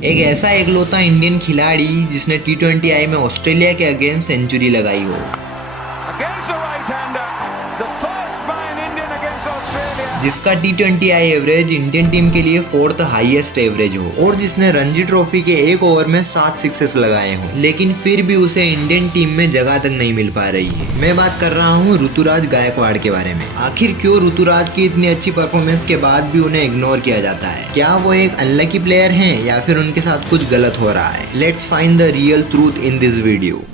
एक ऐसा एकलौता इंडियन खिलाड़ी जिसने T20I में ऑस्ट्रेलिया के अगेंस्ट सेंचुरी लगाई हो, जिसका T20I एवरेज इंडियन टीम के लिए 4th हाईएस्ट एवरेज हो और जिसने रणजी ट्रॉफी के एक ओवर में 7 सिक्सेस लगाए हो, लेकिन फिर भी उसे इंडियन टीम में जगह तक नहीं मिल पा रही है। मैं बात कर रहा हूँ ऋतुराज गायकवाड़ के बारे में। आखिर क्यों ऋतुराज की इतनी अच्छी परफॉर्मेंस के बाद भी उन्हें इग्नोर किया जाता है? क्या वो एक अनलकी प्लेयर हैं या फिर उनके साथ कुछ गलत हो रहा है? Let's find the real truth in this video.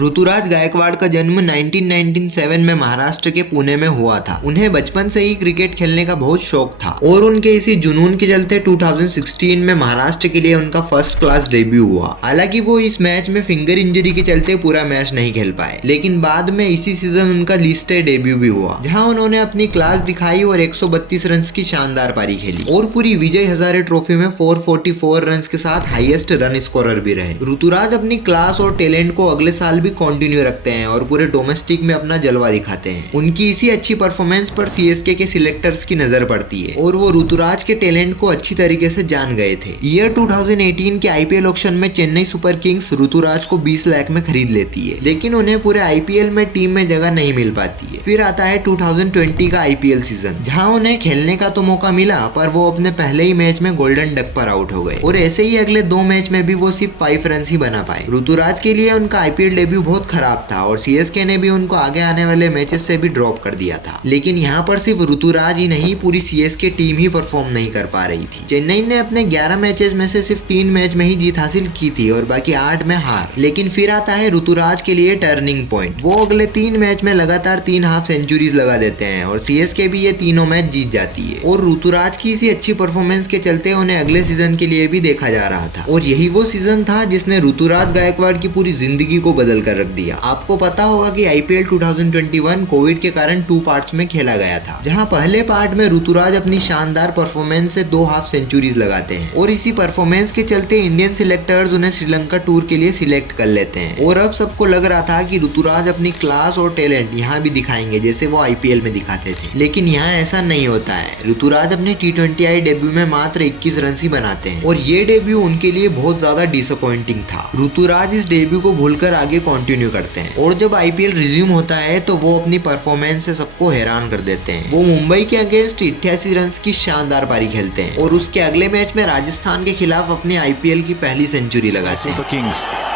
Ruturaj Gaikwad का जन्म 1997 में महाराष्ट्र के पुणे में हुआ था। उन्हें बचपन से ही क्रिकेट खेलने का बहुत शौक था और उनके इसी जुनून के चलते 2016 में महाराष्ट्र के लिए उनका फर्स्ट क्लास डेब्यू हुआ। हालांकि वो इस मैच में फिंगर इंजरी के चलते पूरा मैच नहीं खेल पाए, लेकिन बाद में इसी सीजन उनका लिस्टेड डेब्यू भी हुआ, जहां उन्होंने अपनी क्लास दिखाई और 132 रन की शानदार पारी खेली और पूरी विजय हजारे ट्रॉफी में 444 रन के साथ हाईएस्ट रन स्कोरर भी रहे। ऋतुराज अपनी क्लास और टैलेंट को अगले साल भी कंटिन्यू रखते हैं और पूरे डोमेस्टिक में अपना जलवा दिखाते हैं। उनकी इसी अच्छी परफॉर्मेंस पर सीएसके के सिलेक्टर्स की नजर पड़ती है और वो ऋतुराज के टैलेंट को अच्छी तरीके से जान गए थे। ईयर 2018 के आईपीएल ऑक्शन में चेन्नई सुपर किंग्स ऋतुराज को 20 लाख में खरीद लेती है, लेकिन उन्हें पूरे आईपीएल में टीम में जगह नहीं मिल पाती है। फिर आता है 2020 का आईपीएल सीजन, जहां उन्हें खेलने का तो मौका मिला, पर वो अपने पहले ही मैच में गोल्डन डक पर आउट हो गए और ऐसे ही अगले 2 मैच में भी वो सिर्फ 5 रन ही बना पाए। ऋतुराज के लिए उनका आईपीएल डेब्यू बहुत खराब था और सीएसके ने भी उनको आगे आने वाले मैचेस से भी ड्रॉप कर दिया था। लेकिन यहाँ पर सिर्फ ऋतुराज ही नहीं, पूरी सीएसके टीम ही परफॉर्म नहीं कर पा रही थी। चेन्नई ने अपने 11 मैचेस में से सिर्फ 3 मैच में ही जीत हासिल की थी और बाकी 8 में हार। लेकिन फिर आता है ऋतुराज के लिए टर्निंग पॉइंट। वो अगले 3 मैच में लगातार 3 हाफ सेंचुरीज लगा देते हैं और सीएसके भी ये तीनों मैच जीत जाती है और ऋतुराज की इसी अच्छी परफॉर्मेंस के चलते उन्हें अगले सीजन के लिए भी देखा जा रहा था और यही वो सीजन था जिसने ऋतुराज गायकवाड़ की पूरी जिंदगी को बदल कर रख दिया। आपको पता होगा कि आईपीएल 2021 कोविड के कारण 2 पार्ट्स में खेला गया था, जहां पहले पार्ट में ऋतुराज अपनी शानदार परफॉर्मेंस से 2 हाफ सेंचुरीज लगाते हैं और इसी परफॉर्मेंस के चलते इंडियन सिलेक्टर्स उन्हें श्रीलंका टूर के लिए सिलेक्ट कर लेते हैं और अब सबको लग रहा था कि ऋतुराज अपनी क्लास और टैलेंट यहाँ भी दिखाएंगे जैसे वो आईपीएल में दिखाते थे, लेकिन यहाँ ऐसा नहीं होता है। ऋतुराज अपने T20I डेब्यू में मात्र 21 रन ही बनाते हैं और ये डेब्यू उनके लिए बहुत ज्यादा डिसअपॉइंटिंग था। ऋतुराज इस डेब्यू को भूलकर आगे कंटिन्यू करते हैं और जब आईपीएल रिज्यूम होता है तो वो अपनी परफॉर्मेंस से सबको हैरान कर देते हैं। वो मुंबई के अगेंस्ट 88 रन की शानदार पारी खेलते हैं और उसके अगले मैच में राजस्थान के खिलाफ अपने आईपीएल की पहली सेंचुरी लगाते हैं।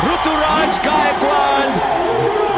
Ruturaj Gaikwad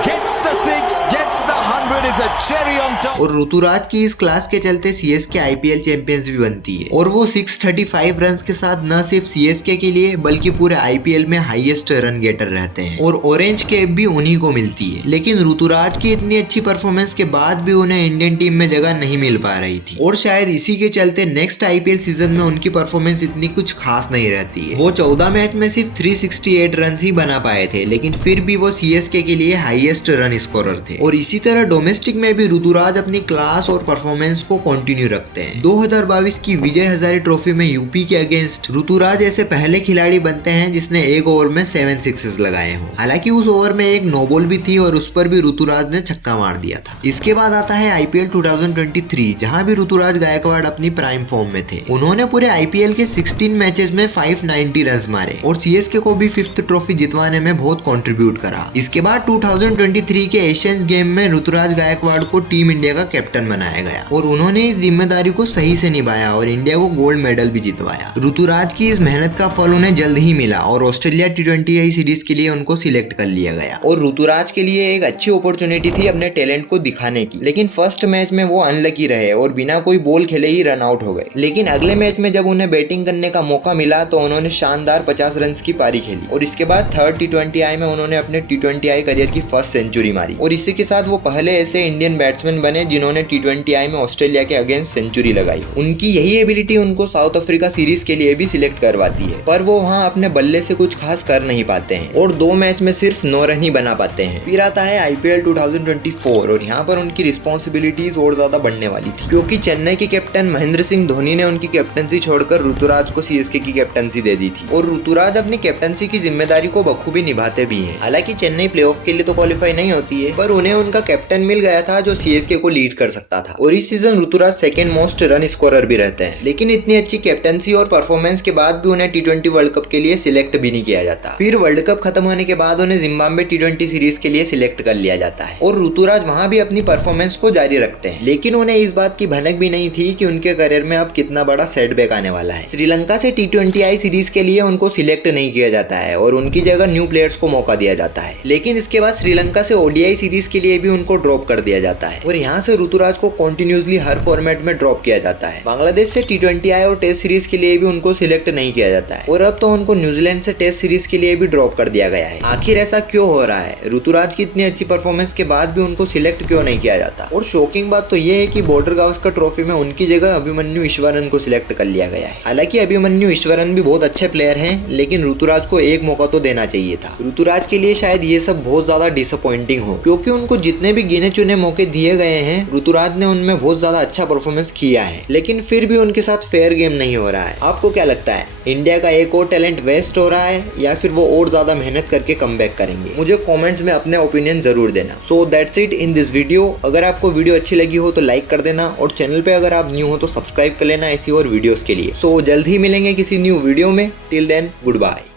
gets the 6, gets the 100 is a cherry on top. और ऋतुराज की इस क्लास के चलते सीएसके आईपीएल चैंपियंस भी बनती है और वो 635 रन के साथ न सिर्फ सीएसके के लिए बल्कि पूरे आईपीएल में हाईएस्ट रन गेटर रहते हैं और ऑरेंज कैप भी उन्हीं को मिलती है। लेकिन ऋतुराज की इतनी अच्छी परफॉर्मेंस के बाद भी उन्हें इंडियन टीम में जगह नहीं मिल पा रही थी और शायद इसी के चलते नेक्स्ट आईपीएल सीजन में उनकी परफॉर्मेंस इतनी कुछ खास नहीं रहती है। वो 14 मैच में सिर्फ 368 रन ही बना पाए थे, लेकिन फिर भी वो सीएसके के लिए हाईएस्ट रन स्कोरर थे और इसी तरह डोमेस्टिक में भी ऋतुराज अपनी क्लास और परफॉर्मेंस को कंटिन्यू रखते हैं। 2022 की विजय हजारे ट्रॉफी में यूपी के अगेंस्ट ऋतुराज ऐसे पहले खिलाड़ी बनते हैं जिसने एक ओवर में 7 सिक्सेस लगाए हों। हालांकि उस ओवर में एक नो बॉल भी थी और उस पर भी ऋतुराज ने छक्का मार दिया था। इसके बाद आता है आईपीएल 2023, जहां भी ऋतुराज गायकवाड़ अपनी प्राइम फॉर्म में थे। उन्होंने पूरे आईपीएल के 16 मैचेस में 590 रन मारे और सीएसके को भी 5th ट्रॉफी जितवाने में बहुत कंट्रीब्यूट करा। इसके बाद 2023 के एशियन गेम में ऋतुराज गायकवाड़ को टीम इंडिया का कैप्टन बनाया गया और उन्होंने इस जिम्मेदारी को सही से निभाया और इंडिया को गोल्ड मेडल भी जितवाया। ऋतुराज की इस मेहनत का फल उन्हें जल्द ही मिला और ऑस्ट्रेलिया T20I सीरीज के लिए उनको सिलेक्ट कर लिया गया और ऋतुराज के लिए एक अच्छी अपॉर्चुनिटी थी अपने टैलेंट को दिखाने की, लेकिन फर्स्ट मैच में वो अनलकी रहे और बिना कोई बॉल खेले ही रन आउट हो गए। लेकिन अगले मैच में जब उन्हें बैटिंग करने का मौका मिला तो उन्होंने शानदार 50 रन की पारी खेली और इसके बाद 3rd T20I में उन्होंने अपने T20I करियर की फर्स्ट सेंचुरी मारी और इसी के साथ वो पहले ऐसे इंडियन बैट्समैन बने जिन्होंने T20I में ऑस्ट्रेलिया के अगेंस्ट सेंचुरी लगाई। उनकी यही एबिलिटी उनको साउथ अफ्रीका सीरीज के लिए भी सिलेक्ट करवाती है, पर वो वहाँ अपने बल्ले से कुछ खास कर नहीं पाते हैं और 2 मैच में सिर्फ 9 रन ही बना पाते हैं। फिर आता है आईपीएल 2024 और यहाँ पर उनकी रिस्पॉन्सिबिलिटीज और ज्यादा बढ़ने वाली थी, क्योंकि चेन्नई के कैप्टन महेंद्र सिंह धोनी ने उनकी कैप्टनसी छोड़कर ऋतुराज को सीएसके की कैप्टनसी दे दी थी और ऋतुराज अपनी कैप्टनसी की जिम्मेदारी को बखूबी निभाते भी हैं। हालांकि चेन्नई प्लेऑफ के लिए तो क्वालिफाई नहीं होती है, पर उन्हें उनका कैप्टन मिल गया था जो सीएसके को लीड कर सकता था। और इस season Ruturaj second most run scorer भी रहते हैं। लेकिन इतनी अच्छी कैप्टनसी और परफॉर्मेंस के बाद भी उन्हें टी20 वर्ल्ड कप के लिए सिलेक्ट भी नहीं किया जाता। फिर वर्ल्ड कप खत्म होने के बाद उन्हें जिम्बाब्वे टी20 सीरीज के लिए सिलेक्ट कर लिया जाता है और ऋतुराज वहां भी अपनी परफॉर्मेंस को जारी रखते हैं। लेकिन उन्हें इस बात की भनक भी नहीं थी कि उनके करियर में अब कितना बड़ा सेटबैक आने वाला है। श्रीलंका से टी20 सीरीज के लिए उनको सिलेक्ट नहीं किया जाता है और उनकी जगह न्यू प्लेयर्स को मौका दिया जाता है। लेकिन इसके बाद श्रीलंका से ओडीआई सीरीज के लिए भी उनको ड्रॉप कर दिया जाता है और यहाँ से ऋतुराज को कंटिन्यूसली हर फॉर्मेट में ड्रॉप किया जाता है। बांग्लादेश से टी20 और टेस्ट सीरीज के लिए भी उनको सिलेक्ट नहीं किया जाता है और अब तो उनको न्यूजीलैंड से टेस्ट सीरीज के लिए भी ड्रॉप कर दिया गया है। आखिर ऐसा क्यों हो रहा है? ऋतुराज की इतनी अच्छी परफॉर्मेंस के बाद भी उनको सिलेक्ट क्यों नहीं किया जाता? और शॉकिंग बात तो ये है कि बॉर्डर गावस्कर ट्रॉफी में उनकी जगह अभिमन्यु ईश्वरन को सिलेक्ट कर लिया गया है। हालांकि अभिमन्यु ईश्वरन भी बहुत अच्छे प्लेयर हैं, लेकिन ऋतुराज को एक मौका तो देना चाहिए था। ऋतुराज के लिए शायद ये सब बहुत ज्यादा डिसअपॉइंटिंग हो, क्योंकि उनको जितने भी गिने चुने मौके दिए गए हैं ऋतुराज ने उनमें बहुत ज्यादा अच्छा परफॉर्मेंस किया है, लेकिन फिर भी उनके साथ फेयर गेम नहीं हो रहा है। आपको क्या लगता है, इंडिया का एक और टैलेंट वेस्ट हो रहा है या फिर वो और ज्यादा मेहनत करके कमबैक करेंगे? मुझे कमेंट्स में अपने ओपिनियन जरूर देना। So that's it in this video. अगर आपको वीडियो अच्छी लगी हो तो लाइक कर देना और चैनल पे अगर आप न्यू हो तो सब्सक्राइब कर लेना ऐसी और वीडियोस के लिए। सो जल्द ही मिलेंगे किसी न्यू वीडियो में। Till then good bye.